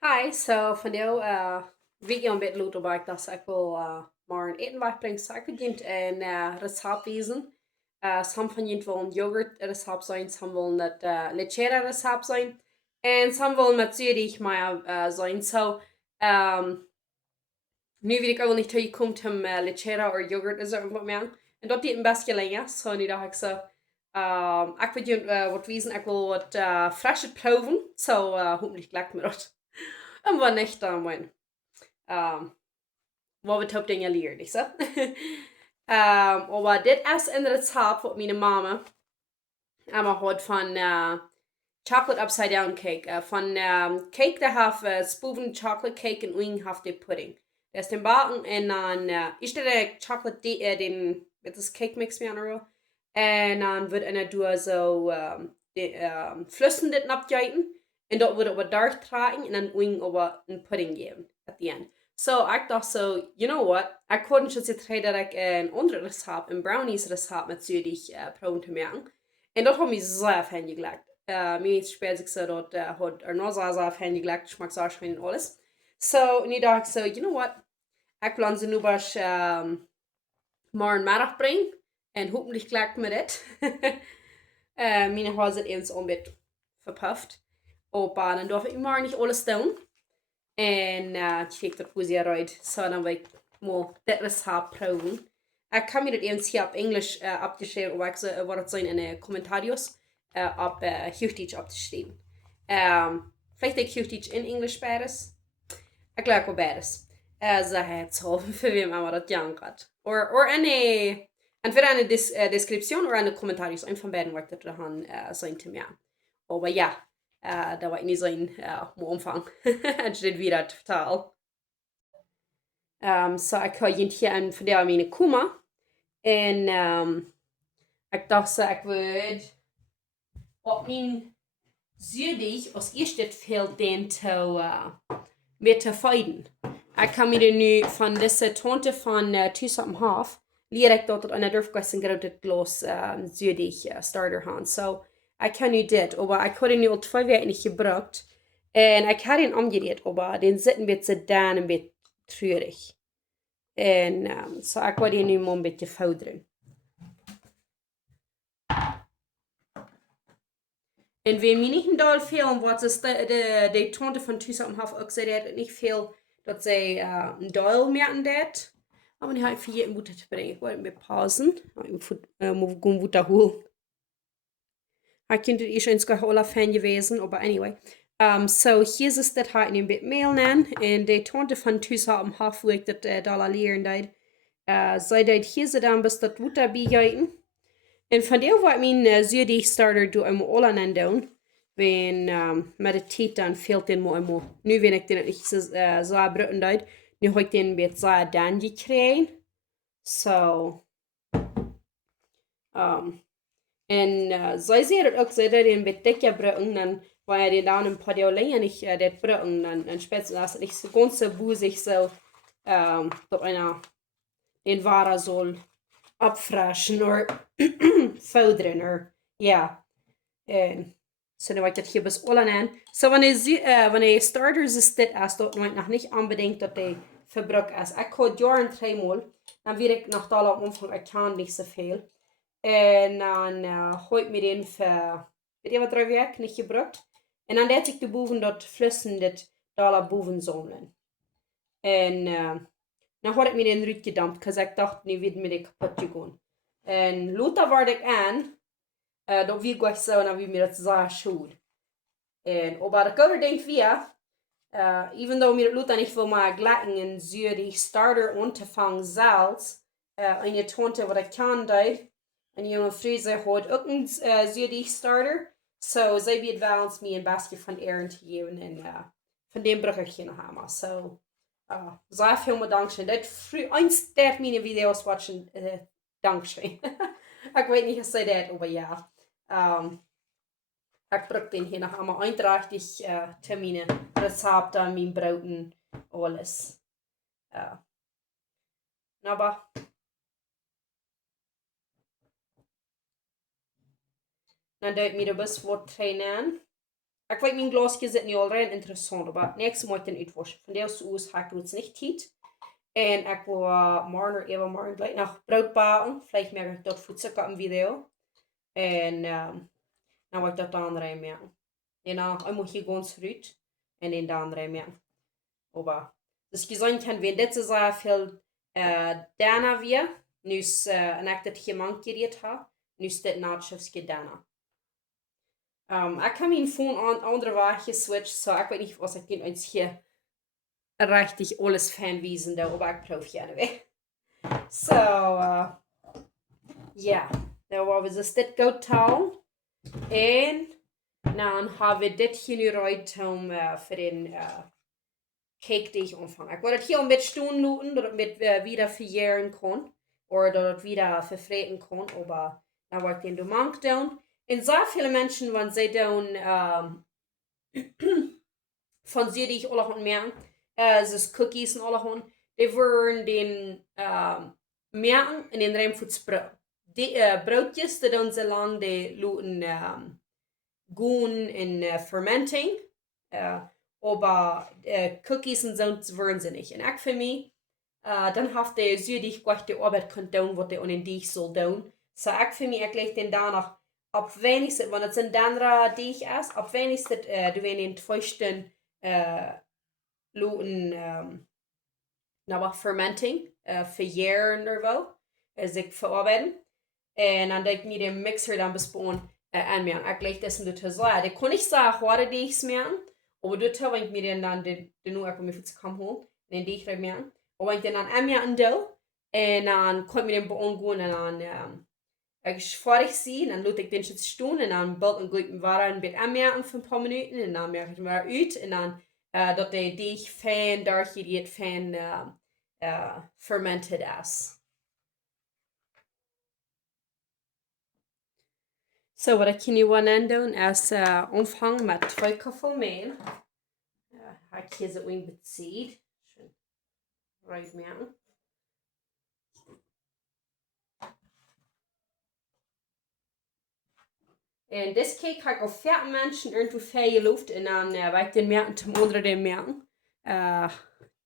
Hi, so vandaag video een beetje laten bij dat ik wil maar een eten wegbrengen. So ik wil een recept wijzen. Some van jullie willen yoghurt recept zijn, some willen het lechera recept zijn. En some willen met zuurig maar zijn. So, nu weet ik ook niet hoe je komt om lechera of yoghurt is er wat meer. En dat deed een best gelingen. So nu dacht ik zo, ik wil je wat wijzen. Ik wil wat frische proeven. So, hopelijk lukt me dat. En wat niet dan, um, wat we top dingen leren, niet zo? Maar dit is in het recept wat mijn mama had van chocolate upside down cake. Van cake dat heeft spoven chocolate cake en wing heeft de pudding. Dat is den baken en dan is de chocolate den met das cake mix mee aan de en dan wordt er door zo flussen dit napjuiten. En dat wordt op wat dark tragen en dan wing op een pudding geven at the end. So ik dacht zo, you know what? Ik kon niet zitten dat ik een andere recept, een brownies recept met zuurig probeer te maken. En dat hat mich sehr auf Handy gelegt. Mir ist spät so, dort hat er noch sehr auf Handy gelegt, Geschmackssachen und alles. So, und ich dachte so, you know what? Ich will sie nur was morgen Mittag bringen. Und hoffentlich klappt mir das. Meine Haare sind eben so ein bisschen verpufft. Aber dann darf ich morgen nicht alles tun. Und ich krieg das Pussy rein. So, dann will ich mal das Rezept proben. Ik kan me dat eens hier op Engels opgeschreven, of ik ze wat het zijn in de commentarios op Hochdeutsch opgeschreven. Vielleicht ik Hochdeutsch in Englisch beides. Ik geloof wel beides. Zeg het zo, voor wie maar dat jank had. Or eine, entweder eine Description oder eine Kommentarios. Ein von beiden wollte das dann sein zu mir. Aber ja, da war ich nicht sein am Umfang. Es steht wieder total. So ik ga hier een verdeel mijn kuma. En ik dacht zo, ik wil op mijn zuurig als eerste veel den weer te feiden. Ik kan me nu van deze tonte van Tuesday leer ik dat het een durfgast een groot glas zuurig starter gaan. So, ik kan nu dit, maar ik had nu al 2 weken niet gebruikt. En ik had ihn omgereed, maar den zitten een beetje dan een beetje treurig. En så ik wil die nu maar een beetje fouderen. En wie mij niet dool veel, wat is de tante van Tuesday ook zei, dat niet veel, dat zij een doel merken dat. Maar die heb ik voor moeten te brengen. Ik wil een beetje pauzen. Ik moet gewoon wat holen. Ik kan het eerst eens geholen fan gewesen, maar anyway. So hier ist das halt ein bisschen Mehl nennen. Und die Tante von Tuesday wo ich das da lehren deed. Sei dat hier so dann bis das Butter beigeiten. Und von der war mein zuurig starter du einmal alle nennen doen. Wenn mit der Zeit dann fehlt den mal einmal. Nu wenn ich den nicht so brüten deed. Nu habe ich den ein bisschen dann gekriegt. So. En zij zei dat ook, zij dat een beetje dikker brüten, dann war er dann ein paar Jahre länger nicht das brüten, dann später dass es nicht so ganz so busig so, dass einer den Ware soll abfrischen oder fördern oder ja. So dann war ich das hier bis alle nennen. So wenn ihr Starters ist das erst, dort meint noch nicht unbedingt, dass die verbrucht ist. Ich kann Jahren 3 Mal, dann wird ich nach da am Anfang, ich kann nicht so viel. En dan gooit me den voor, weet je wat er werkt, niet gebruikt. En dan deed ik de boven dat flussen, dat daar boven zonnen. En dan had ik me den eruit gedampt, because ik dacht, nu wird me die kapot gegaan. En later werd ik aan, dat wie ik zo, en dan wie me dat zo schoon. En op de cover denk ik, even though mir das later nicht will mal glatten en zuurig starter unterfangen saltz, en je tonte wat ik kan deed. En jonge Friese had ook een zuurig starter. So, zij wird wel me een basket van Aaron te geven. En van dem brug ik nog allemaal. So, sehr viel Dankeschön. Dat eins der meine Videos watchen, Dankeschön. Ik weet niet of zij dat, maar ja. Ik brug den hier nog allemaal eindrachtig Termine, Rezepte, mijn broden, alles. Aber dan deed me er best wat trainen. Ik weet mijn glasje zit nu al rein interessant, maar niks moet ik dan uitwaschen. Van deels uit ga ik het niet tijd. En ik wil morgen gleich nog brood bakken. Vielleicht merk ik dat voor zucker im Video. En dan wil ik dat dan rein maken. En dan moet je gewoon eruit. En dan rein maken. Aber das gezond kan we dit is veel daarna weer. Nu is en ik dat gemankeerd heb. Nu is dit nachos daarna. Ik heb mijn phone aan andere weg geswitcht, so ik weet niet was ik kan eens hier richtig alles fanwiesen da, aber ik proef gerne weg. So, ja, dan was dus dit goed touw. En dan hebben we dit hier nu eruit voor den cake die ich anfange. Ik wil het hier een beetje stoen laten, dat het wieder verjähren kan. Of dat het wieder verfreten kan, aber dan wil ik den Dumank doen. En so viele Menschen, wenn sie dann von sie, die ich alle haben merken, so Cookies und alle haben, die würden den merken in den Reimfuts Brot. Die Brotjes, die dann so lang die luten gehen in fermenting, aber Cookies und so würden sie nicht. Und ich für mich, dann habt ihr so, die ich gleich die Arbeit kann tun, was die an den Dich soll tun. So ich für mich, ich gleich den danach op wenigste, want het zijn dandra die ik eet, op wenigste doen we in 2 stunden laten nou fermenting, verjähren er wel, zich verarbeiten. En dan denk ik niet de mixer dan bespoen aanmerken. Ik leg dat in de tussen. Dat kon ik zeggen, waar die ik smerken, maar dat heb ik mir dan de nu ik me fiets kan holen, en die ik eruit merken. Maar ik dan aanmerken doe, en dan kon ik me den beongoen en dan als ich fertig bin, dann lasse ich den jetzt stehen und dann bald ein guten Wasser ein bisschen anmerken für ein paar Minuten und dann merke ich mal aus und dann, dass der Dich fein durchgeriert, fein fermented ist. So, was ich hier tun ist anfangen mit 2 Köpfe Mehl. Ich hier so ein bezieht. Schön reinmerken. En deze cake ga ik op 40 mensen irgendwo vergeloofd en dan waar ik den merken zum anderen den merken.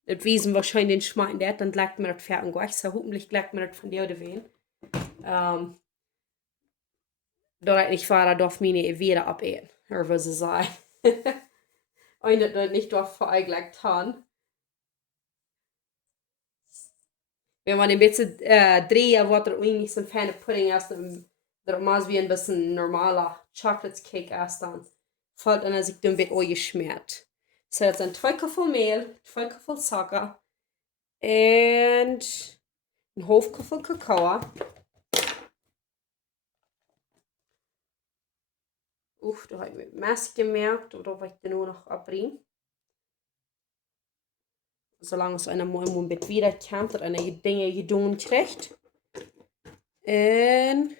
Das Wesen wahrscheinlich den schmecken der, dann legt mir das fertig gleich, so hoffentlich legt mir das von dir oder wen. Da ich fahre, darf meine wieder abeten, oder was sie sagen. Und das nicht darf vereinlegt haben. Wenn man ein bisschen drehen, was er eigentlich so ein feiner Pudding ist, dat maakt wie een beetje normale chocolate cake is dan. Valt dan als ik dan een beetje uitgesmeerd. So, dat zijn 2 Köpfe Mehl, 2 Köpfe Zucker en een half Köpfe Kakao. Oef, dat heb ik met mes gemerkt, of ik er nu nog abbringen. Zolang es einer mal ein bisschen wiederkommt, dat einer Dinge gedaan krijgt. En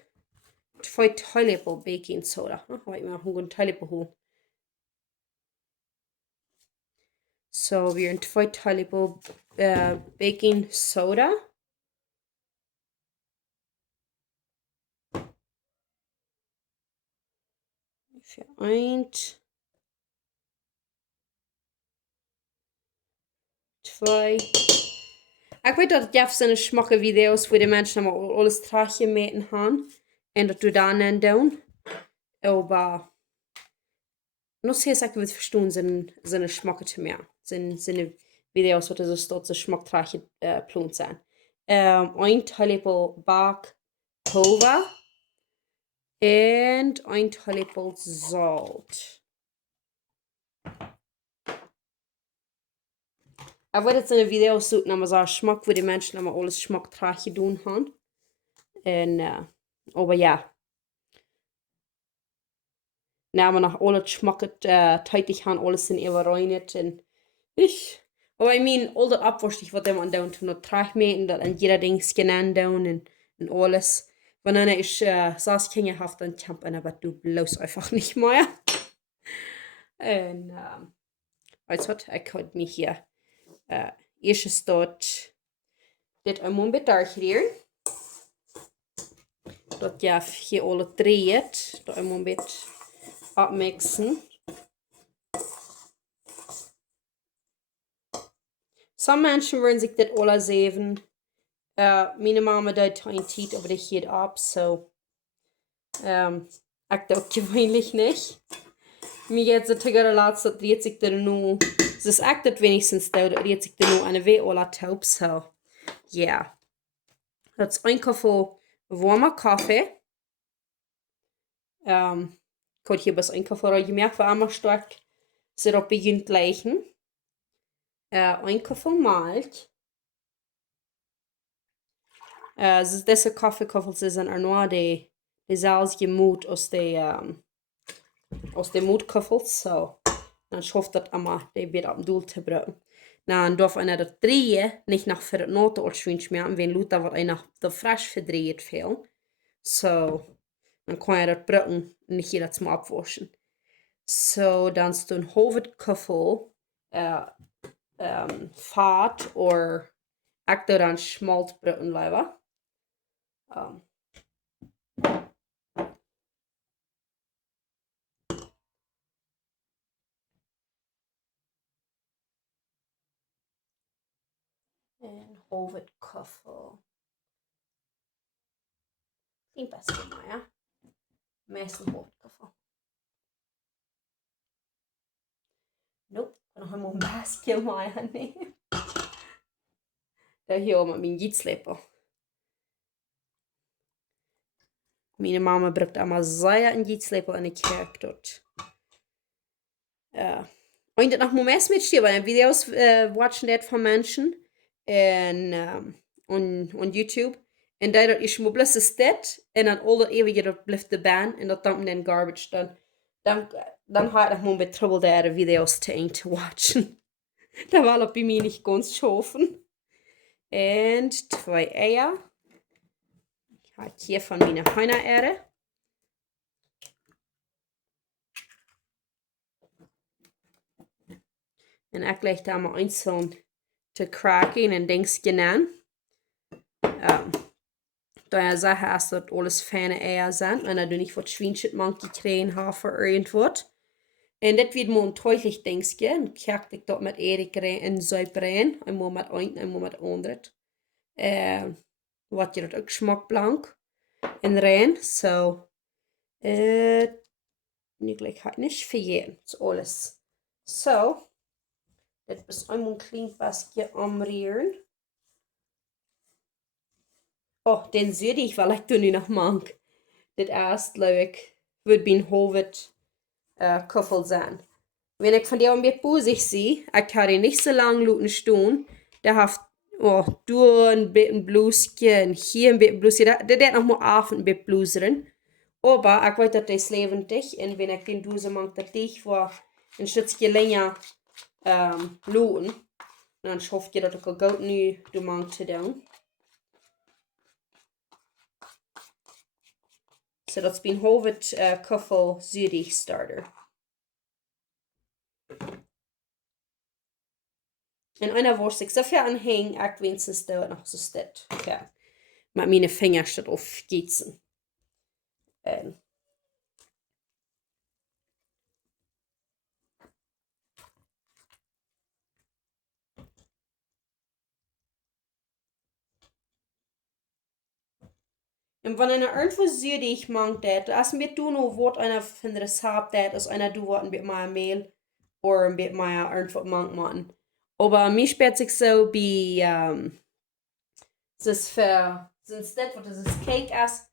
2 teelepel baking soda. Ga ik maar gewoon een teelepel holen. So, weer een 2 teelepel baking soda. Vereint. 2. Ik weet dat het juist zijn smakke video's voor de mensen die alles traagje meten gaan. En dat we dan doen. Aber nog steeds ik wil verstaan zijn smaken te meer. Zijn video's wat er tot zijn smaktraagje plant zijn. 1 teelepel backpulver. En 1 teelepel saltz. Ik wil het in de video's zoeken naar zo'n smak voor de mensen die alles smaktraagje doen gaan. En aber ja. Nou, nach alles schmacket teitig gaan, alles in even reinet en aber ich meine, al dat abwarstig wat man doen toen dat traagmeten, dat en jeder ding scannen doen en alles. Wanneer ich saß Kinder haft, dann campen, aber du bloß einfach nicht mehr. Und als wat, ich konnte mich hier eerst dort dit een beetje durchrieren. Dat je hier alle dreht, dat een beetje abmixen. Some Menschen würden sich das alle sehen. Meine Mama deed een tijd, aber das geht ab, so. Ich das gewöhnlich nicht. Mir geht so tegen de laatste, dreht sich da nur. Es ist echt das wenigstens da, dreht sich da nur eine Weh alle taub, so. Ja. Das ist ein Kaffee warmer Kaffee. Ich habe hier bis ein Kaffee gemerkt, war immer stark. So beginnt gleichen. Ein Kaffee Milch. Deze kaffeekafels zijn er nog dezelfde moed als de moedkafels. So. Dan schafft dat allemaal, die wird am Doel te brengen. Dan darf einer das drehen, nicht nach für das Note als schwinsch mehr, und wenn Luther wird einer da frisch verdreht viel. So. Dann kann er das brengen und nicht jeder zum Abwaschen. So, dann ist ein Hoofdkaffel, Fett oder ich dann schmaltz brengen lieber. En hoofdkaffel. Niet best voor mij, ja. Meestal hoofdkaffel. Nope, ik kan nog helemaal een basje maken. Nee. Dat hier met mijn gietslepel. Meine Mama bringt immer sehr einen Gietslepel in die Kirche dort. Und das noch mal mehr mitstehen, weil Videos watchen das von Menschen on YouTube. En dat is maar bloß is dit. En dan al dat eeuwige dat blijft de ban. En dat dan in garbage dan ga ik nog maar met trouble daar video's te watchen. Dat wil op mij niet ganz schaffen. En 2 eier. Ich habe hier von meiner Hühnererde. Und ich lege da mal einzeln zu kraken und denkst genannt. Da ich sage, dass das alles feine Eier sind, und dann nicht was Schweinchen manche kriegen haben für irgendwas. Und das wird man deutlich denken. Und kijk ich dort mit Erik rein in Zuip rein. Einmal mit einem, einmal mit anderen. Wat je dat ook smakblank en rein. So. Nu gleich halt nicht verjähren. Das ist alles. So. Das ist einmal ein kleines bisschen umrühren. Oh, den sehe ich, weil ich den noch mag. Das erste, glaube ich, wird mein Hauptkaffel sein. Wenn ich von dir ein bisschen busig sehe, ich kann ihn nicht so lange luten stehen, der hat du ein bisschen Bluschen, hier ein bisschen Bluschen, der hat noch mal auf ein bisschen Bluseren. Aber ich weiß, dass das lebendig und wenn ich den Dose mag, dass ich war ein Stückchen länger luten, dann schafft ihr das auch gut nu, du magst zu tun. So, das ist mein Hauptkaffel Südig Starter. En einer Wurst ich so viel anhängen, ich wenigstens da noch so steht. Ja. Mit meinen Fingern statt auf Gießen. Und wenn einer irgendwo südig mag, das mit du noch Wort einer von Rezept, das einer du Wort ein bisschen mehr Mehl oder ein bisschen mehr irgendwo mag man. Aber mir spät sich so wie, es ist für, sonst das, was das Cake ist,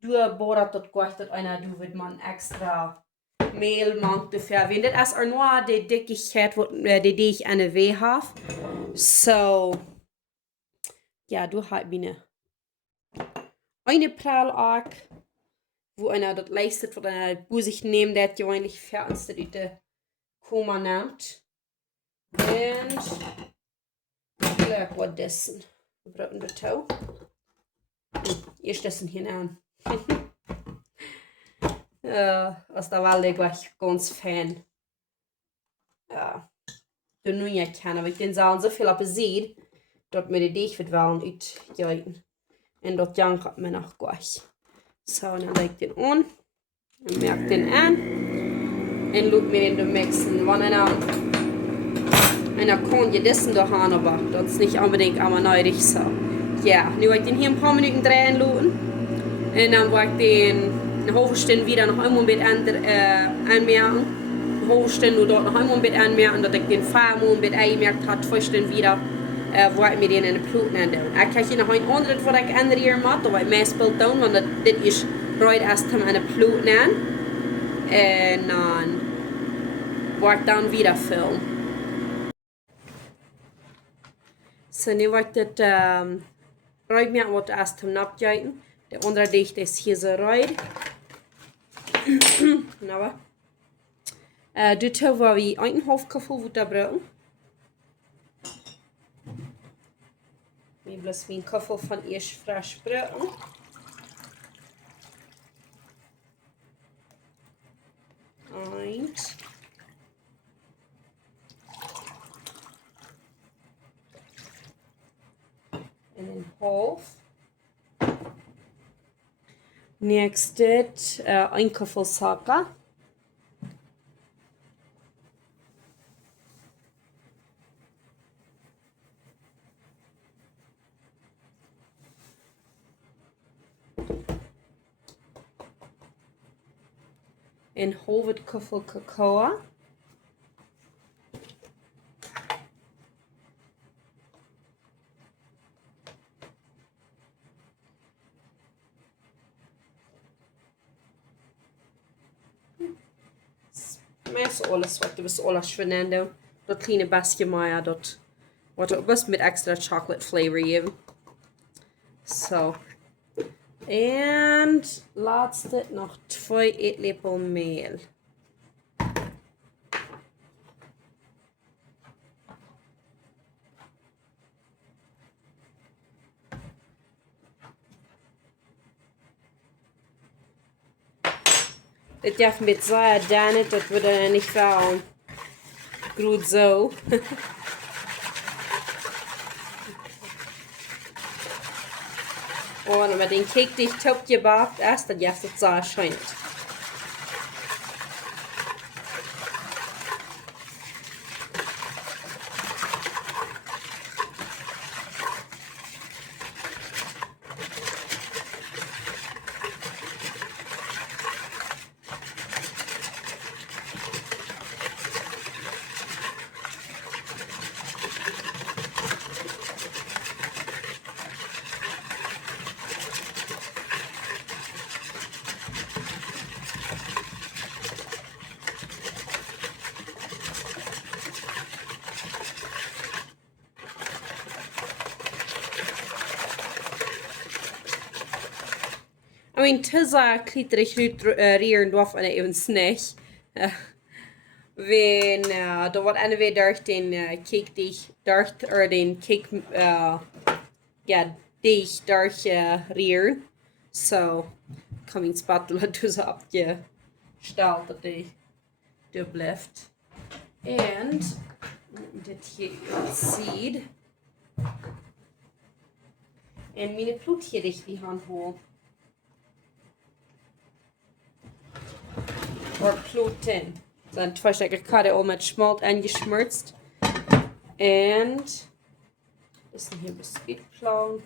du bohrt dort gleich, dass einer, du wird man extra Mehl mag dafür. Wenn das ist auch nur die Dickigkeit, die ich an der Weh habe. So, ja, du halt wie eine Prall auch, wo einer das leistet, wo einer Busig nimmt, der ja eigentlich fernste die Koma nimmt. Und gleich was dessen. Wir brauchen das Tau. Erst dessen hier an. Aus der Wahl war ich ganz Fan. Ja. Du nun ja kann, aber ich den Saal so viel abgesehen, dort mir die Dich wird Wahlen utgehen. Und dort jankert mir noch gleich. So, und dann legt den an. Und merkt den an. Und schaut mir den mixen. Wenn En dan kon je dessen door gaan, maar dat is niet unbedingt allemaal nodig zo. Ja, nu ga ik den hier een paar minuten draaien laten. En dan ga ik den een halve stunde wieder nog eenmaal een beetje aanmerken. Een halve stunde dort nog eenmaal een beetje aanmerken, dat ik den Farbe een beetje aangemerkt had, 2 Stunden wieder. Waar ik me den in de platten aan doen. Ik heb hier nog een andere wat ik aan hier maak, dat ik mij speelt doen, want dit is right eerst hem aan de platten aan. En dan waar ik dan wieder film. So nu wordt het right meer wat eerst hem napjuiten. De andere dicht is hier zo right. Nou, dit hebben we 1,5 kafel water breken. Ik blijf een kafel van eerst frisch breken. Eins. En een half. Next dit, een kafel suiker. Een halve kafel cacao. Meestal alles wat we alles vernemen. Dat kleine beetje maar dat wat ook best met extra chocolate flavor geven. Zo. En laatste nog 2 eetlepel mehl. Dit darf mit sehr DANN, das würde nicht fahren. Gut so. Und wenn den Cake dich top gebacken ist, dann darf es sehr schön. I mean, het is klitterig rieren door en even snel. Wenn da wordt en weer durch den cake dich durch den cake ja dich durch rieren. So kan mijn spatula dus op je stel dat die er blijft. En dit hier seed. En mijn ploet hier dicht die hand holen. Or platten. Dann 2 Stücke Kakao mit Schmaltz eingeschmolzen. Und das ist hier Biskuitplan.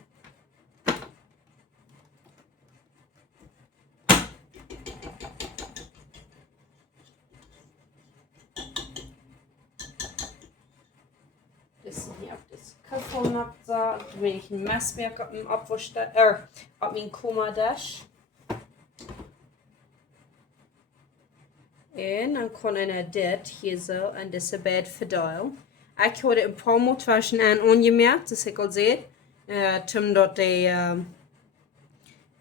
Das ist hier auf das Kaffee da. Wenn ich ein Messwerk auf dem Abwasch, auf meinem Koma-Dash. En dan kan ik dit hier zo aan deze bed verdelen. Ik heb het een paar moedwassen aan ongemerkt, dus ik al zie. Omdat die een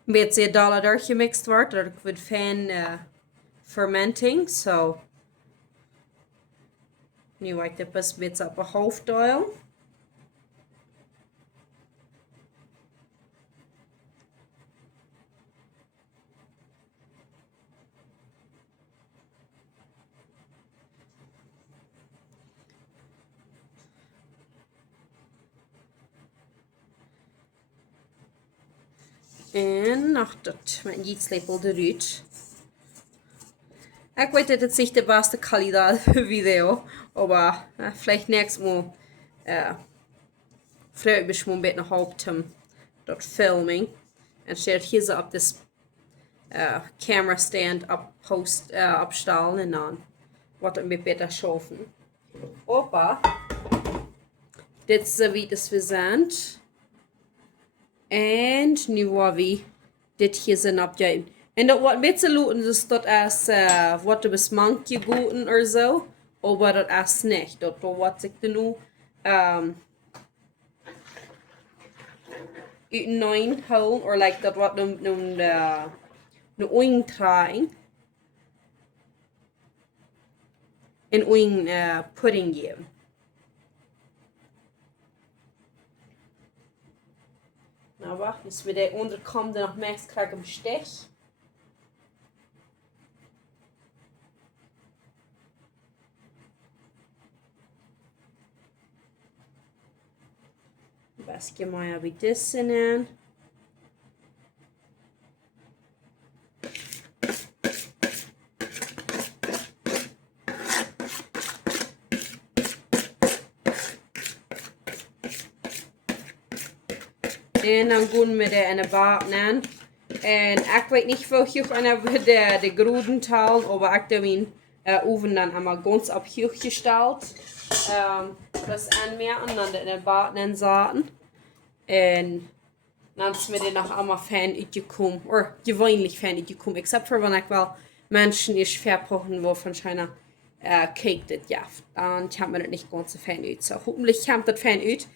beetje dollar doorgemixt wordt, dat ik wil van fermenting. So. Nu ga ik dit een beetje op een hoofd delen. En nog dat met een jietslepel eruit. Ich weiß, das ist nicht die beste Qualität Video, aber vielleicht nächstes Mal freue ich mich mal ein bisschen nach Hauptem dort filming. Und steht hier so auf das camera stand abstellen und dann wird es ein bisschen besser schaffen. Opa, dit is so wie das wir sind. Und nu war wie dit hier sind abgeben. Und das wat beetje looten ist das als wat de besmankje guten oder so, aber das als nicht. Das wat sich dann nu in neun holen oder like dat wat nun oing tragen. En oing pudding geben. Nou wacht, dus met de onderkant er nog meest krijg ik een stich. Best je maar wie dit in. En dan gaan we de in de bakken aan. En ik weet niet veel aan de groenten taal, maar ik heb mijn oven dan helemaal ganz op hoog gesteld. Das anmerken en dan in de bakken zaten. En dan is we nog allemaal fan uitgekomen, of gewöhnlich fan uitgekomen, except voor wanneer ik wel mensen is verpochen, wo von China cake dit jaft. Dan komt me dat niet ganz so fan uit. So, hoffentlich komt dat fan uit.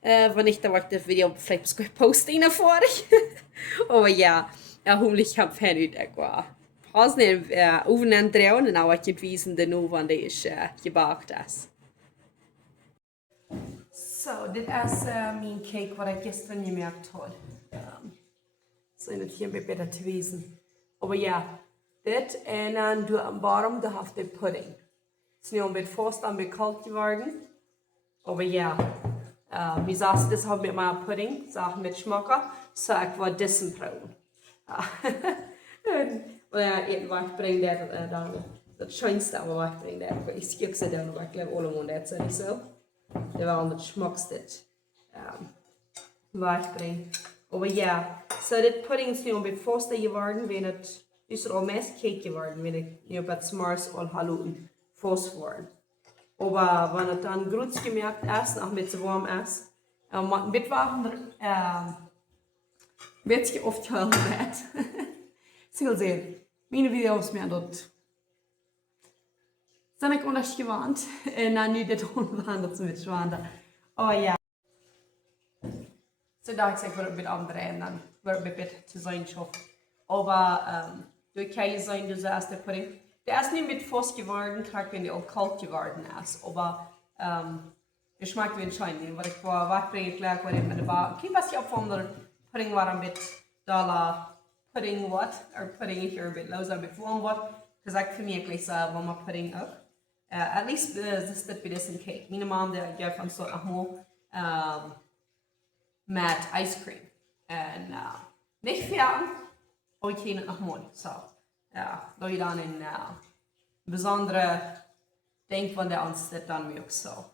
Wenn ich da das Video vielleicht posten davor. Aber ja, hoffentlich habe ich nicht etwa. Passen in Oven andrehen und auch ein Wiesen den Oven, der ist gebackt ist. So, das ist mein Cake, was ich gestern gemerkt habe. So, das hier ein bisschen besser zu wiesen. Aber ja, das und dann du am Bottom, da hast du Pudding. Es ist nicht ein bisschen fast, ein bisschen kalt geworden. Aber ja. Wie sagst du, das habe ich mit meinem Pudding, Sachen mit Schmacker, so ich war dessen proben. Und irgendwann bringt der dann das Schönste, aber was bringt der? Ich skip sie dann, aber ich glaube, alle Monde hat es nicht so. Der war das Schmackste, was ich bringe. Aber ja, so das Pudding ist noch ein bisschen faster geworden, wenn es ist auch mehr Cake geworden, wenn ich bei Smars all Haluten fast geworden. Aber wenn es dann gut gemerkt ist, auch mit so warm ist, man mit warm wird sich oft hören wird. Sie will sehen, meine Videos mehr dort sind ich anders gewarnt, nein, nicht der Ton waren das mit Schwander. Oh ja. So da ich sage, wird mit anderen, dann wird mit zu sein schaffen. Aber durch keine sein, du sagst der Pudding. Der ist nicht mit fast geworden, gerade wenn der auch kalt geworden ist. Aber der schmeckt wie ein Schein. Weil ich war weggebracht, gleich war ich mit der Bar. Ich weiß nicht, ob von der Pudding war ein bisschen da Pudding what, oder Pudding ich ein bisschen los, ein bisschen warm what. Gesagt für mich gleich so, warm Pudding auch. At least ist das wie das ein Cake. Meine Mom, der gibt uns dort nochmal mit Ice Cream. Und nicht fertig, aber ich kenne es nochmal. So. Ja, da je dan een bijzondere denk van de ons dit dan mee ook zo.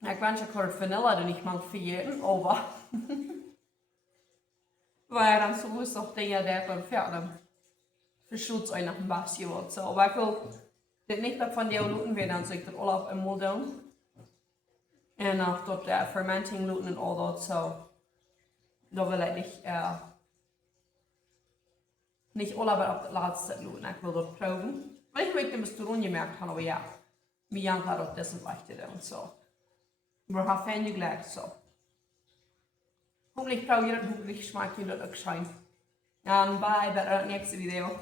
Ik wens ik hoor vanilla er niet mal vergeten, aber weil dann so muss auch der der beim Pferd verschutzt euch nach dem Bassi wird so. Aber ich will das nicht davon die Luten werden, dann ich das all auf einmal down. En auch dort der Fermenting looten und all dat, so da will ich nicht all aber auf das letzte looten, ich will dort proben. Weil ich möchte, dass du gemerkt hast, aber ja, mir Jan hat auch das und leichter und so. Wir haben Fan geglaubt, so. Hoffentlich probiert, hoffentlich schmeckt ihr das auch schein. Und bye, bis zum nächsten Video.